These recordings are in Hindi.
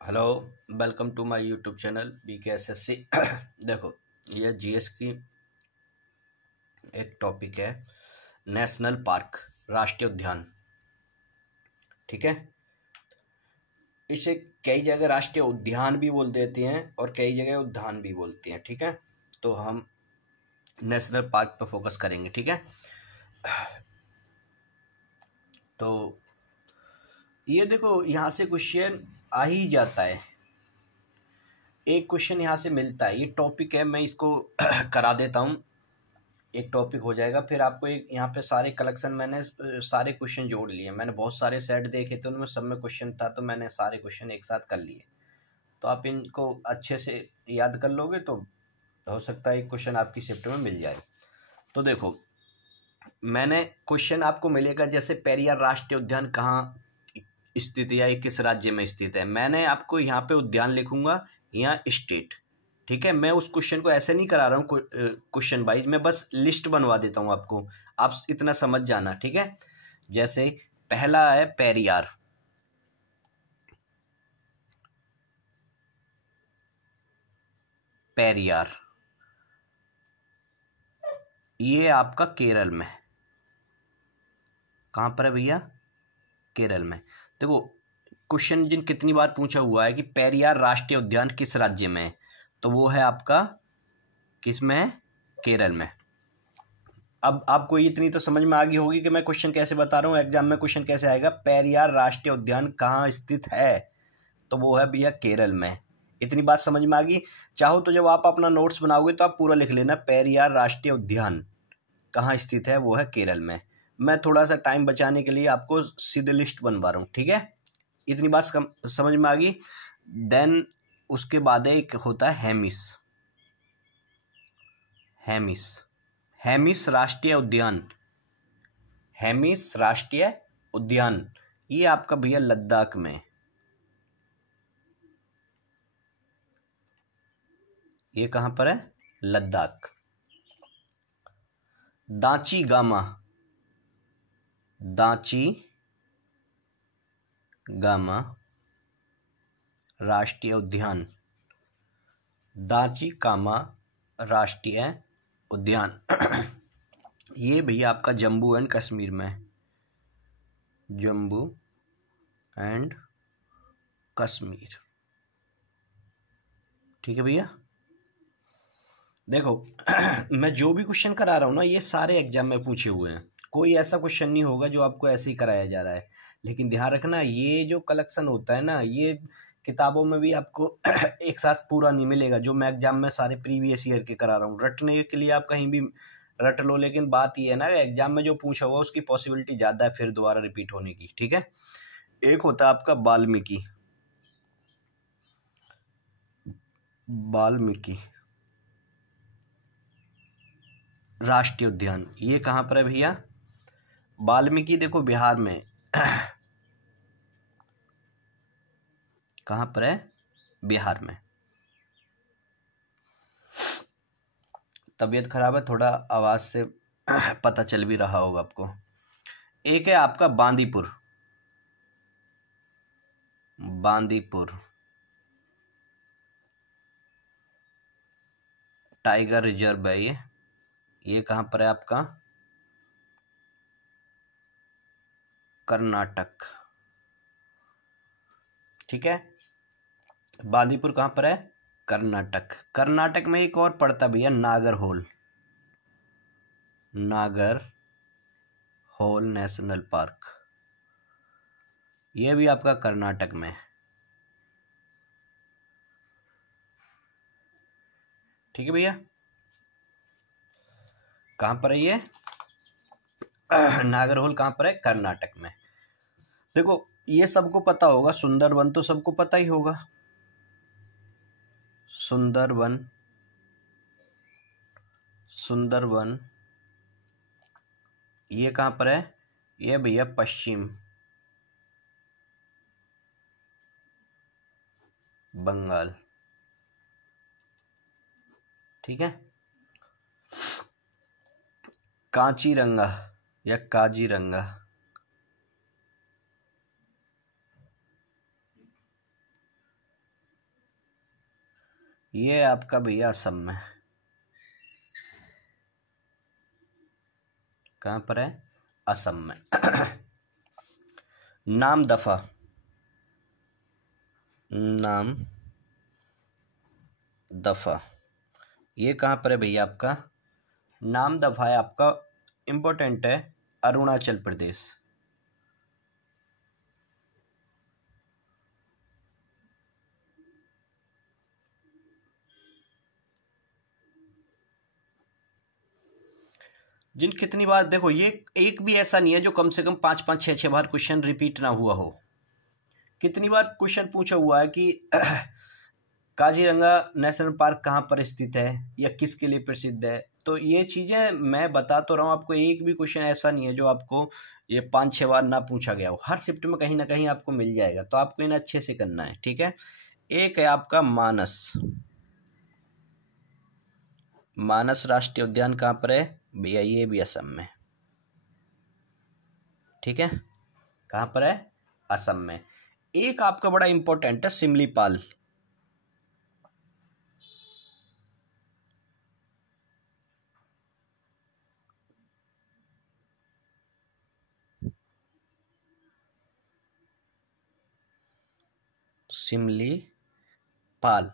Hello, welcome to my YouTube channel BKSSC। देखो, ये जीएस की एक टॉपिक है, नेशनल पार्क, राष्ट्रीय उद्यान। ठीक है, इसे कई जगह राष्ट्रीय उद्यान भी बोल देते हैं और कई जगह उद्यान भी बोलते हैं। ठीक है, तो हम नेशनल पार्क पर फोकस करेंगे। ठीक है, तो ये देखो, यहाँ से क्वेश्चन आ ही जाता है। एक क्वेश्चन यहाँ से मिलता है, ये टॉपिक है, मैं इसको करा देता हूँ। एक टॉपिक हो जाएगा, फिर आपको एक यहाँ पे सारे कलेक्शन, मैंने सारे क्वेश्चन जोड़ लिए। मैंने बहुत सारे सेट देखे थे, उनमें सब में क्वेश्चन था, तो मैंने सारे क्वेश्चन एक साथ कर लिए। तो आप इनको अच्छे से याद कर लोगे तो हो सकता है एक क्वेश्चन आपकी शिफ्ट में मिल जाए। तो देखो, मैंने क्वेश्चन आपको मिलेगा जैसे पेरियार राष्ट्रीय उद्यान कहाँ स्थित है या किस राज्य में स्थित है। मैंने आपको यहाँ पे उद्यान लिखूंगा, यहाँ स्टेट। ठीक है, मैं उस क्वेश्चन को ऐसे नहीं करा रहा हूँ क्वेश्चन वाइज, मैं बस लिस्ट बनवा देता हूँ आपको, आप इतना समझ जाना। ठीक है, जैसे पहला है पेरियार, पेरियार ये आपका केरल में। कहाँ पर है भैया? केरल में। देखो, क्वेश्चन जिन कितनी बार पूछा हुआ है कि पेरियार राष्ट्रीय उद्यान किस राज्य में है, तो वो है आपका किस में है? केरल में। अब आपको इतनी तो समझ में आ गई होगी कि मैं क्वेश्चन कैसे बता रहा हूँ, एग्जाम में क्वेश्चन कैसे आएगा। पेरियार राष्ट्रीय उद्यान कहाँ स्थित है, तो वो है भैया केरल में। इतनी बात समझ में आ गई। चाहो तो जब आप अपना नोट्स बनाओगे तो आप पूरा लिख लेना, पेरियार राष्ट्रीय उद्यान कहाँ स्थित है, वो है केरल में। मैं थोड़ा सा टाइम बचाने के लिए आपको सीधे लिस्ट बनवा रहा हूँ। ठीक है, इतनी बात समझ में आ गई। देन उसके बाद एक होता है हेमिस, हेमिस, हेमिस राष्ट्रीय उद्यान, हेमिस राष्ट्रीय उद्यान ये आपका भैया लद्दाख में। ये कहाँ पर है? लद्दाख। दांची गामा, दांची गामा राष्ट्रीय उद्यान, दांची कामा राष्ट्रीय उद्यान ये भैया आपका जम्मू एंड कश्मीर में, जम्मू एंड कश्मीर। ठीक है भैया, देखो मैं जो भी क्वेश्चन करा रहा हूँ ना, ये सारे एग्जाम में पूछे हुए हैं। कोई ऐसा क्वेश्चन नहीं होगा जो आपको ऐसे ही कराया जा रहा है। लेकिन ध्यान रखना, ये जो कलेक्शन होता है ना, ये किताबों में भी आपको एक साथ पूरा नहीं मिलेगा। जो मैं एग्जाम में सारे प्रीवियस ईयर के करा रहा हूँ, रटने के लिए आप कहीं भी रट लो, लेकिन बात ये है ना, एग्जाम में जो पूछा हुआ उसकी पॉसिबिलिटी ज़्यादा है फिर दोबारा रिपीट होने की। ठीक है, एक होता है आपका वाल्मीकि, वाल्मीकि राष्ट्रीय उद्यान ये कहाँ पर है भैया? वाल्मीकि देखो बिहार में। कहाँ पर है? बिहार में। तबीयत खराब है थोड़ा, आवाज से पता चल भी रहा होगा आपको। एक है आपका बांदीपुर, बांदीपुर टाइगर रिजर्व है ये कहाँ पर है आपका? कर्नाटक। ठीक है, बांदीपुर कहाँ पर है? कर्नाटक। कर्नाटक में एक और पड़ता भैया, नागरहोल, नागरहोल नेशनल पार्क, ये भी आपका कर्नाटक में। ठीक है भैया, कहाँ पर है ये? नागरहोल कहाँ पर है? कर्नाटक में। देखो, ये सबको पता होगा, सुंदरवन तो सबको पता ही होगा, सुंदरवन, सुंदरवन ये कहाँ पर है? ये भैया पश्चिम बंगाल। ठीक है, कांचीरंगा या काजीरंगा, ये आपका भैया असम में। कहाँ पर है? असम में। नाम दफा, नाम दफा, ये कहाँ पर है भैया? आपका नाम दफा है आपका, इम्पोर्टेंट है, अरुणाचल प्रदेश। जिन कितनी बार देखो, ये एक भी ऐसा नहीं है जो कम से कम 5-5 6-6 बार क्वेश्चन रिपीट ना हुआ हो। कितनी बार क्वेश्चन पूछा हुआ है कि काजीरंगा नेशनल पार्क कहाँ पर स्थित है या किसके लिए प्रसिद्ध है। तो ये चीज़ें मैं बता तो रहा हूँ आपको, एक भी क्वेश्चन ऐसा नहीं है जो आपको ये 5-6 बार ना पूछा गया हो। हर शिफ्ट में कहीं ना कहीं आपको मिल जाएगा, तो आपको इन्हें अच्छे से करना है, ठीक है। एक है आपका मानस। मानस राष्ट्रीय उद्यान कहाँ पर है भैया? ये भी असम में, ठीक है। कहाँ पर है? असम में। एक आपका बड़ा इंपॉर्टेंट है सिमलीपाल। सिमलीपाल,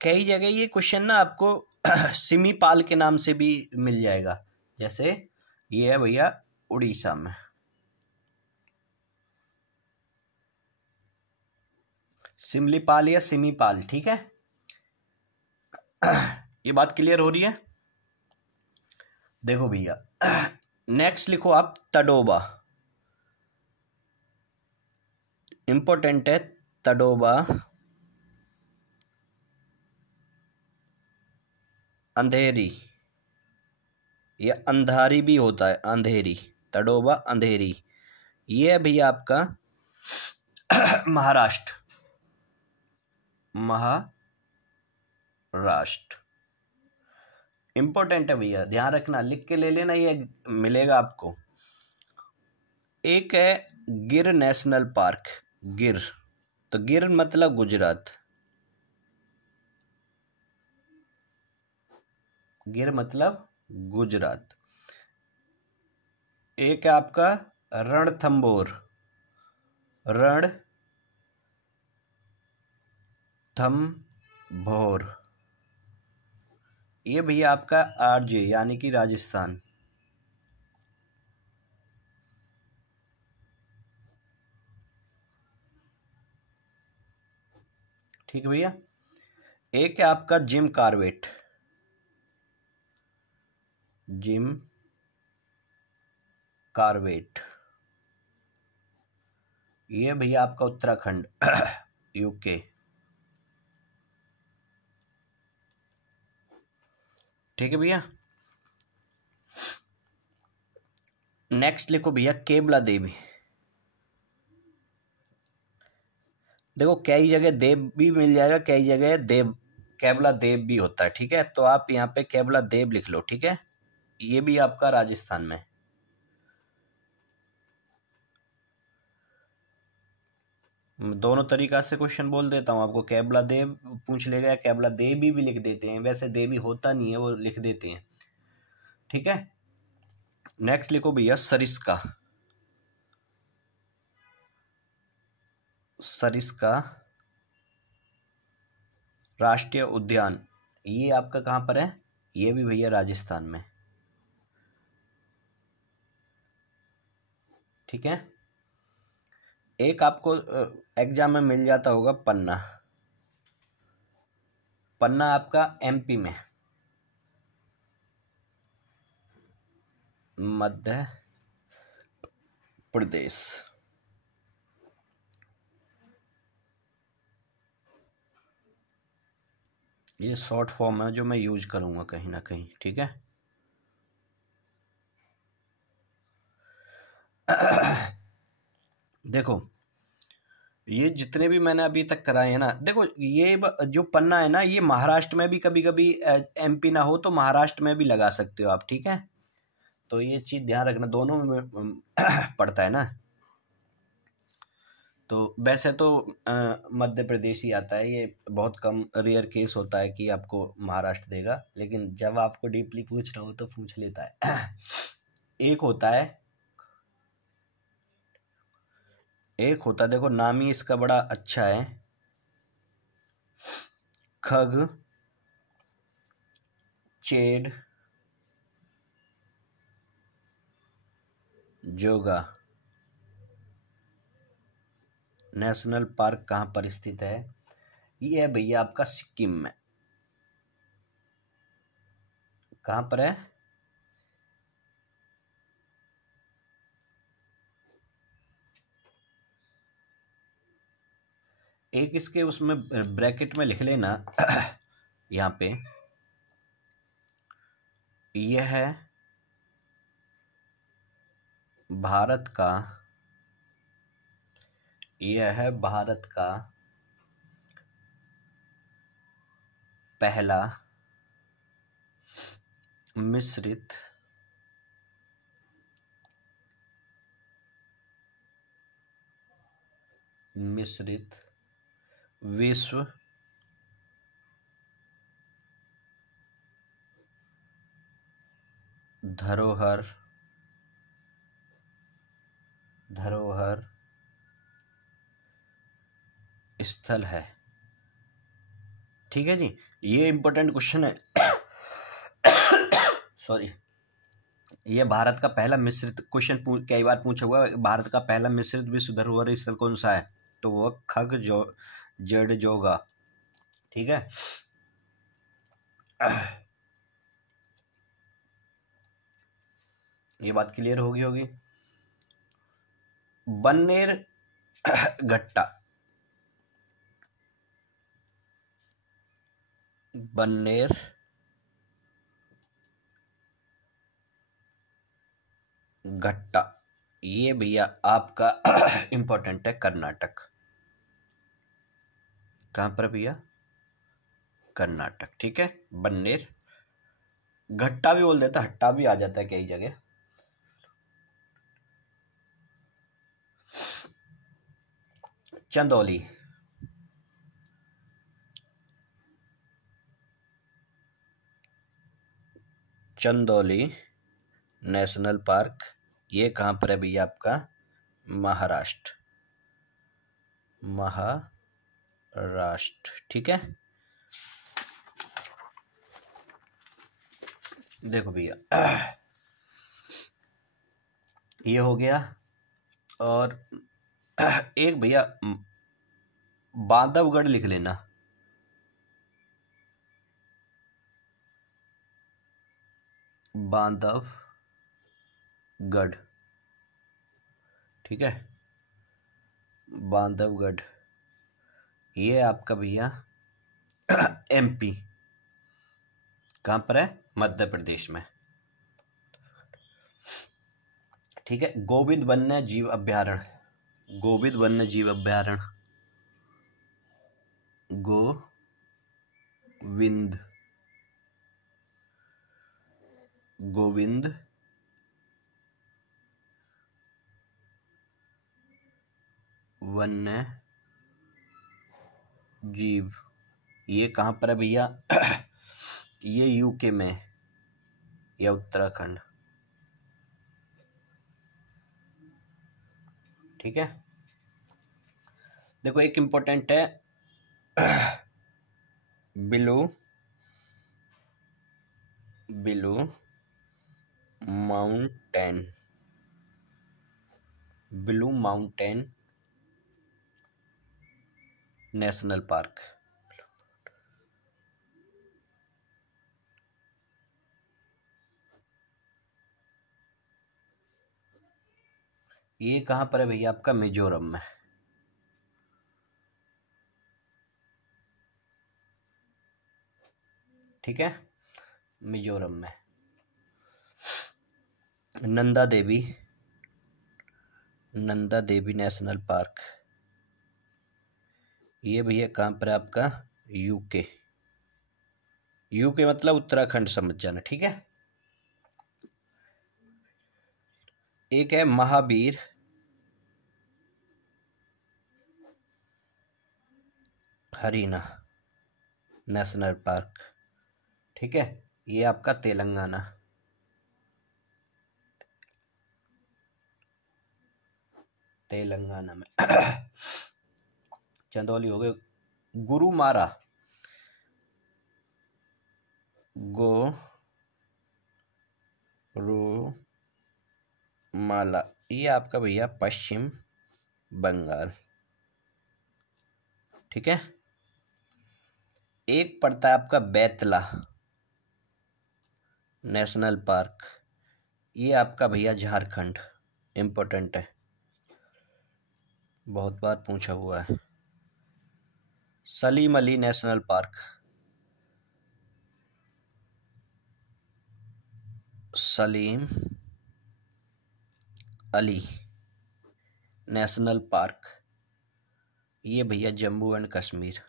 कई जगह ये क्वेश्चन ना आपको सिमीपाल के नाम से भी मिल जाएगा। जैसे ये है भैया उड़ीसा में, सिमलीपाल या सिमीपाल, ठीक है। ये बात क्लियर हो रही है? देखो भैया, नेक्स्ट लिखो आप तडोबा। इंपॉर्टेंट है तडोबा, अंधेरी, ये अंधारी भी होता है, अंधेरी, तडोबा अंधेरी। ये है भैया आपका महाराष्ट्र, महाराष्ट्र। इंपॉर्टेंट है भैया, ध्यान रखना, लिख के ले लेना, ये मिलेगा आपको। एक है गिर नेशनल पार्क, गिर, तो गिर मतलब गुजरात, गिर मतलब गुजरात। एक है आपका रणथंबोर, रणथंभोर, ये भैया आपका आरजे यानी कि राजस्थान। ठीक है भैया। एक है आपका जिम कार्बेट, जिम कार्बेट, ये भैया आपका उत्तराखंड यूके। ठीक है भैया। नेक्स्ट लिखो भैया केवला देवी। देखो कई जगह देव भी मिल जाएगा, कई जगह देव, केवला देव भी होता है, ठीक है। तो आप यहाँ पे केवला देव लिख लो, ठीक है। ये भी आपका राजस्थान में। दोनों तरीका से क्वेश्चन बोल देता हूँ आपको, केवला देव पूछ लेगा या केवला देवी भी लिख देते हैं, वैसे देवी होता नहीं है, वो लिख देते हैं, ठीक है। नेक्स्ट लिखो भैया सरिस्का, सरिस्का राष्ट्रीय उद्यान, ये आपका कहाँ पर है? ये भी भैया राजस्थान में, ठीक है। एक आपको एग्जाम में मिल जाता होगा पन्ना, पन्ना आपका एमपी में, मध्य प्रदेश। ये शॉर्ट फॉर्म है जो मैं यूज करूंगा कहीं ना कहीं, ठीक है। देखो ये जितने भी मैंने अभी तक कराए हैं ना, देखो ये जो पन्ना है ना, ये महाराष्ट्र में भी कभी कभी एमपी ना हो तो महाराष्ट्र में भी लगा सकते हो आप, ठीक है। तो ये चीज़ ध्यान रखना, दोनों में पड़ता है ना। तो वैसे तो मध्य प्रदेश ही आता है, ये बहुत कम रेयर केस होता है कि आपको महाराष्ट्र देगा, लेकिन जब आपको डीपली पूछ रहा हो तो पूछ लेता है। एक होता देखो, नाम ही इसका बड़ा अच्छा है, खग चेड जोगा नेशनल पार्क कहाँ पर स्थित है? ये है भैया आपका सिक्किम में। कहाँ पर है? एक इसके उसमें ब्रैकेट में लिख लेना यहाँ पे, यह है भारत का, यह है भारत का पहला मिश्रित विश्व धरोहर स्थल है। ठीक है जी, ये इंपॉर्टेंट क्वेश्चन है। सॉरी, ये भारत का पहला मिश्रित, क्वेश्चन कई बार पूछा हुआ है, भारत का पहला मिश्रित विश्व धरोहर स्थल कौन सा है? तो वो खग जड़ जोगा। ठीक है, ये बात क्लियर होगी। बन्नेर घट्टा, बन्नेर घट्टा, ये भैया आपका इंपॉर्टेंट है, कर्नाटक। कहां पर भैया? कर्नाटक। ठीक है, बन्नेर घट्टा भी बोल देता, हट्टा भी आ जाता है कई जगह। चंदौली, चंदौली नेशनल पार्क, ये कहाँ पर है भैया? आपका महाराष्ट्र। ठीक है, देखो भैया ये हो गया। और एक भैया बांधवगढ़ लिख लेना, बांधवगढ़। ठीक है, बांधवगढ़, ये आपका भैया एमपी। कहाँ पर है? मध्य प्रदेश में। ठीक है, गोविंद वन्य जीव अभ्यारण्य, गोविंद वन्य जीव अभ्यारण्य, गोविंद वन्य जीव, ये कहाँ पर है भैया? ये यूके में या उत्तराखंड। ठीक है, देखो एक इंपॉर्टेंट है, बिलू माउंटेन नेशनल पार्क। ये कहाँ पर है भैया? आपका मिजोरम में। ठीक है, मिजोरम में। नंदा देवी नेशनल पार्क, ये भैया कहाँ पर है? आपका यूके मतलब उत्तराखंड समझ जाना। ठीक है, एक है हरीना नेशनल पार्क। ठीक है, ये आपका तेलंगाना। तेलंगाना में चंदौली हो गए। गुरुमारा, गोरुमाला, ये आपका भैया पश्चिम बंगाल। ठीक है, एक पड़ता है आपका बैतला नेशनल पार्क, ये आपका भैया झारखंड। इम्पोर्टेंट है, बहुत बार पूछा हुआ है। Salim Ali national park, Salim Ali national park, ये भैया जम्मू एंड कश्मीर।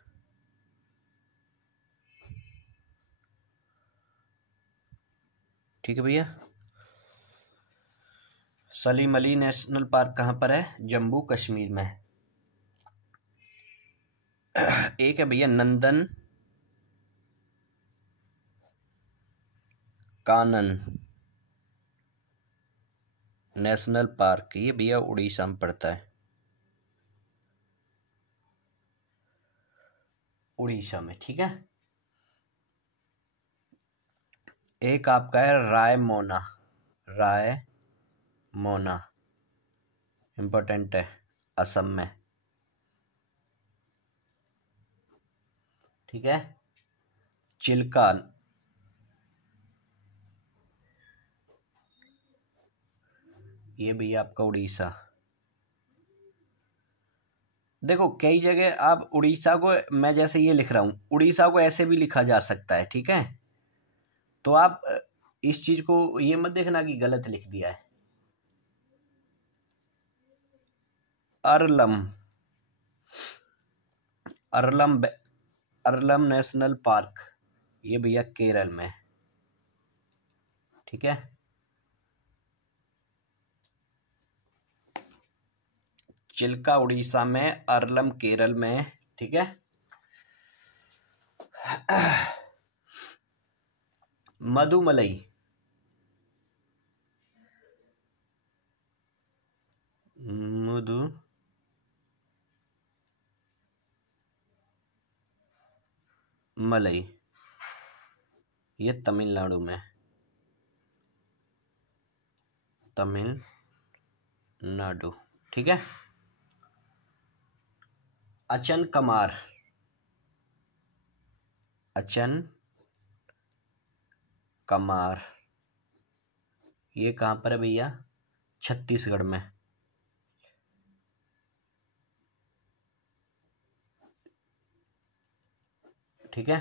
ठीक है भैया, सलीम अली नेशनल पार्क कहाँ पर है? जम्मू कश्मीर में। एक है भैया नंदन कानन नेशनल पार्क, ये भैया उड़ीसा में पड़ता है, उड़ीसा में। ठीक है, एक आपका है रायमोना, रायमोना इम्पोर्टेंट है, असम में। ठीक है, चिल्का, ये भैया आपका उड़ीसा। देखो कई जगह आप उड़ीसा को, मैं जैसे ये लिख रहा हूं, उड़ीसा को ऐसे भी लिखा जा सकता है। ठीक है, तो आप इस चीज को ये मत देखना कि गलत लिख दिया है। अरलम, अरलम, अरलम नेशनल पार्क, ये भैया केरल में। ठीक है, चिल्का उड़ीसा में, अरलम केरल में। ठीक है, मधुमलई, मलई, ये तमिलनाडु में, तमिलनाडु। ठीक है, अचन कमार, अचन कमार, ये कहां पर है भैया? छत्तीसगढ़ में। ठीक है,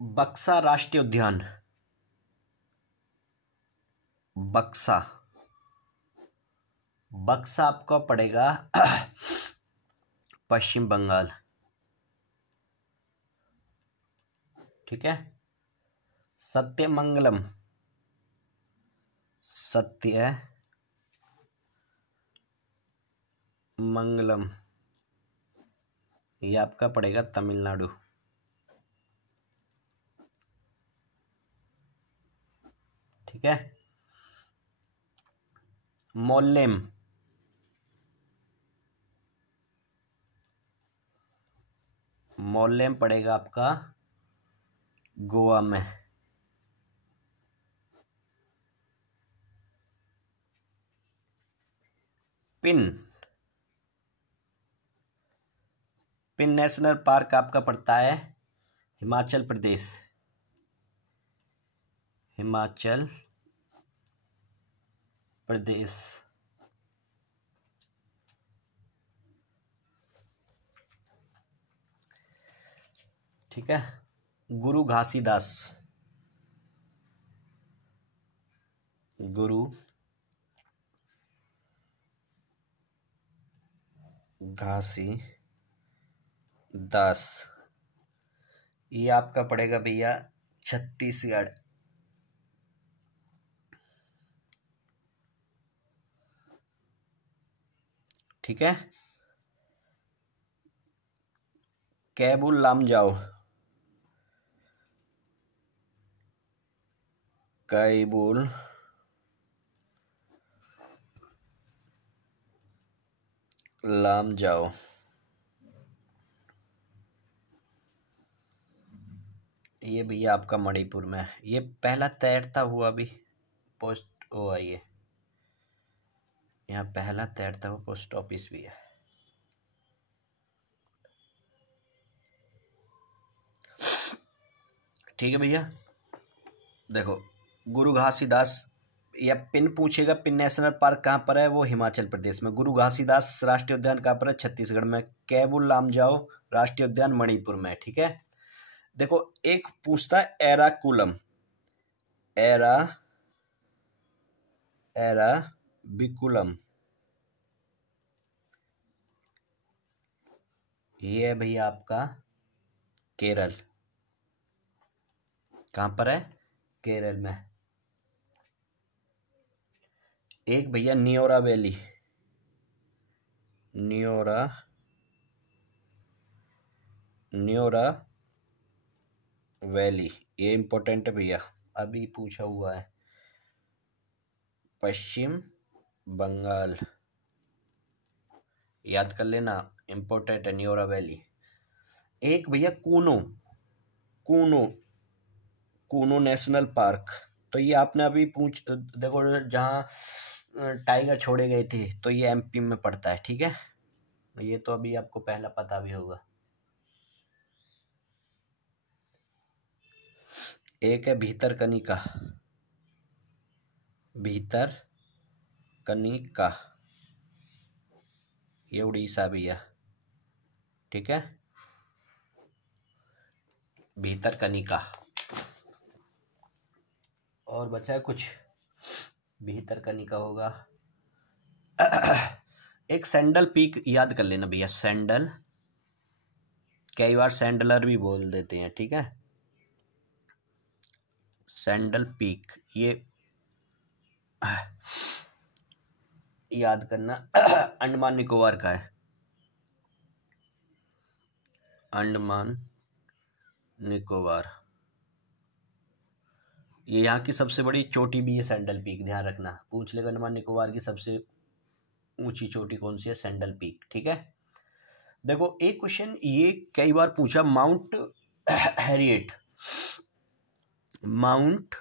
बक्सा राष्ट्रीय उद्यान, बक्सा, बक्सा आपको पड़ेगा पश्चिम बंगाल। ठीक है, सत्यमंगलम, सत्य मंगलम, ये आपका पड़ेगा तमिलनाडु। ठीक है, मोल्लेम, मोल्लेम पड़ेगा आपका गोवा में। पिन, पिन नेशनल पार्क आपका पड़ता है हिमाचल प्रदेश, हिमाचल प्रदेश। ठीक है, गुरु घासीदास, गुरु घासी दास, ये आपका पड़ेगा भैया छत्तीसगढ़। ठीक है। कैबुल लामजाओ, कैबुल लामजाओ, ये भैया आपका मणिपुर में है। ये पहला तैरता हुआ भी पोस्ट वो है, ये यहाँ पहला तैरता हुआ पोस्ट ऑफिस भी है। ठीक है भैया, देखो गुरु घासीदास, या पिन पूछेगा, पिन नेशनल पार्क कहाँ पर है, वो हिमाचल प्रदेश में। गुरु घासीदास राष्ट्रीय उद्यान कहाँ पर है, छत्तीसगढ़ में। कैबुल लामजाओ राष्ट्रीय उद्यान मणिपुर में। ठीक है। देखो एक पूछता है एराकुलम, एराविकुलम, ये है भैया आपका केरल। कहाँ पर है, केरल में। एक भैया न्योरा वैली, न्योरा वैली, ये इंपॉर्टेंट है भैया, अभी पूछा हुआ है। पश्चिम बंगाल, याद कर लेना, इंपॉर्टेंट है न्योरा वैली। एक भैया कूनो नेशनल पार्क, तो ये आपने अभी देखो जहाँ टाइगर छोड़े गए थे, तो ये एमपी में पड़ता है। ठीक है, ये तो अभी आपको पहला पता भी होगा। एक है भितरकनिका, ये उड़ीसा भी है। ठीक है, भितरकनिका। और बचा है कुछ, भितरकनिका होगा। एक सैंडल पीक याद कर लेना भैया, सैंडल, कई बार सैंडलर भी बोल देते हैं। ठीक है, सैंडल पीक, ये याद करना, अंडमान निकोबार का है, अंडमान निकोबार। ये यहाँ की सबसे बड़ी चोटी भी है सैंडल पीक, ध्यान रखना, पूछ लेगा अंडमान निकोबार की सबसे ऊंची चोटी कौन सी है, सैंडल पीक। ठीक है। देखो एक क्वेश्चन ये कई बार पूछा, mount Harriet, mount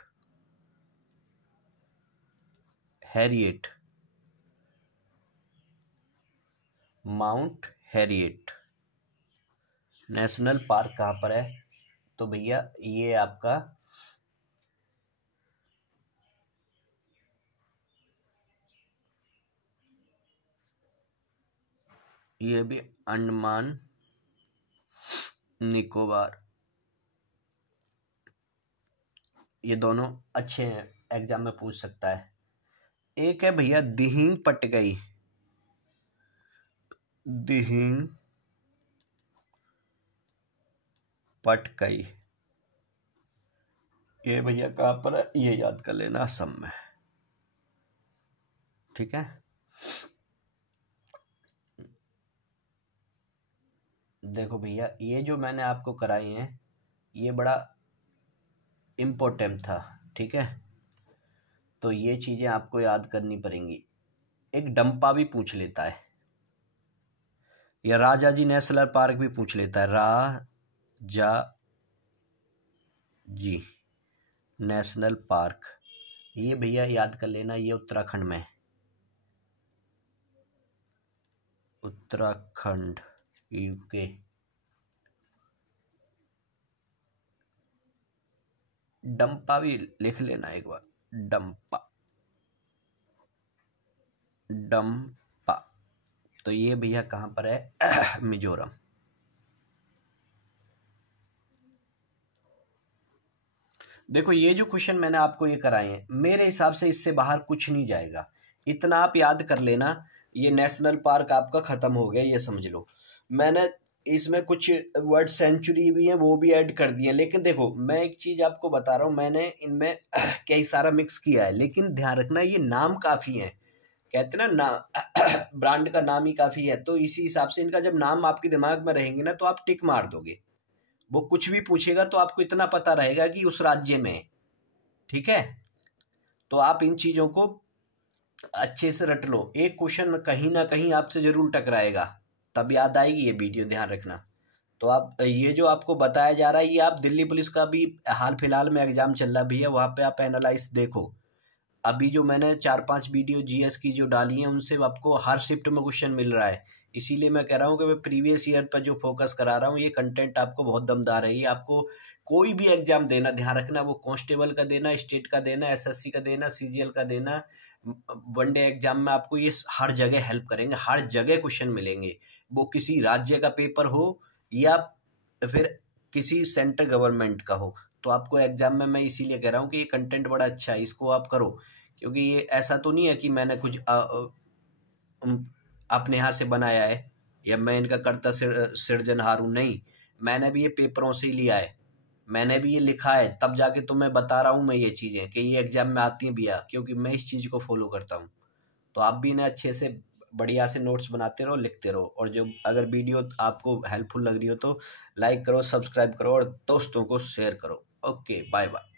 Harriet national park कहाँ पर है, तो भैया ये आपका ये भी अंडमान निकोबार। ये दोनों अच्छे हैं, एग्जाम में पूछ सकता है। एक है भैया दिहिंग पटकई, ये भैया कहाँ पर है, ये याद कर लेना, असम में। ठीक है। देखो भैया ये जो मैंने आपको कराई हैं, ये बड़ा इम्पोर्टेंट था। ठीक है, तो ये चीज़ें आपको याद करनी पड़ेंगी। एक डंपा भी पूछ लेता है, या राजाजी नेशनल पार्क भी पूछ लेता है, राजाजी नेशनल पार्क, ये भैया याद कर लेना, ये उत्तराखंड में, उत्तराखंड, यूके। डंपा भी लिख लेना एक बार, डंपा, तो ये भैया कहाँ पर है, मिजोरम। देखो ये जो क्वेश्चन मैंने आपको ये कराए हैं, मेरे हिसाब से इससे बाहर कुछ नहीं जाएगा, इतना आप याद कर लेना। ये नेशनल पार्क आपका खत्म हो गया, ये समझ लो। मैंने इसमें कुछ वर्ड सेंचुरी भी है, वो भी ऐड कर दिए, लेकिन देखो मैं एक चीज आपको बता रहा हूँ, मैंने इनमें कई सारा मिक्स किया है, लेकिन ध्यान रखना ये नाम काफी है, कहते ना ब्रांड का नाम ही काफ़ी है। तो इसी हिसाब से इनका जब नाम आपके दिमाग में रहेंगे ना तो आप टिक मार दोगे। वो कुछ भी पूछेगा तो आपको इतना पता रहेगा कि उस राज्य में है। ठीक है, तो आप इन चीज़ों को अच्छे से रट लो। एक क्वेश्चन कहीं ना कहीं आपसे जरूर टकराएगा, तब याद आएगी ये वीडियो, ध्यान रखना। तो आप ये जो आपको बताया जा रहा है, ये आप दिल्ली पुलिस का भी हाल फिलहाल में एग्जाम चल रहा भी है, वहाँ पे आप एनालाइज देखो। अभी जो मैंने 4-5 वीडियो जीएस की जो डाली हैं उनसे आपको हर शिफ्ट में क्वेश्चन मिल रहा है। इसीलिए मैं कह रहा हूँ कि मैं प्रीवियस ईयर पर जो फोकस करा रहा हूँ, ये कंटेंट आपको बहुत दमदार है। ये आपको कोई भी एग्जाम देना, ध्यान रखना, वो कांस्टेबल का देना, स्टेट का देना, एसएससी का देना, सीजीएल का देना, वनडे एग्जाम में आपको ये हर जगह हेल्प करेंगे, हर जगह क्वेश्चन मिलेंगे। वो किसी राज्य का पेपर हो या फिर किसी सेंट्रल गवर्नमेंट का हो, तो आपको एग्जाम में मैं इसीलिए कह रहा हूँ कि ये कंटेंट बड़ा अच्छा है, इसको आप करो। क्योंकि ये ऐसा तो नहीं है कि मैंने कुछ अपने यहाँ से बनाया है या मैं इनका कर्ता सृजनहार हूँ, नहीं। मैंने भी ये पेपरों से ही लिया है, मैंने भी ये लिखा है, तब जाके तो मैं बता रहा हूँ मैं ये चीज़ें कि ये एग्जाम में आती हैं भैया, क्योंकि मैं इस चीज़ को फॉलो करता हूँ। तो आप भी इन्हें अच्छे से बढ़िया से नोट्स बनाते रहो, लिखते रहो। और जो अगर वीडियो आपको हेल्पफुल लग रही हो तो लाइक करो, सब्सक्राइब करो और दोस्तों को शेयर करो। Okay, bye bye.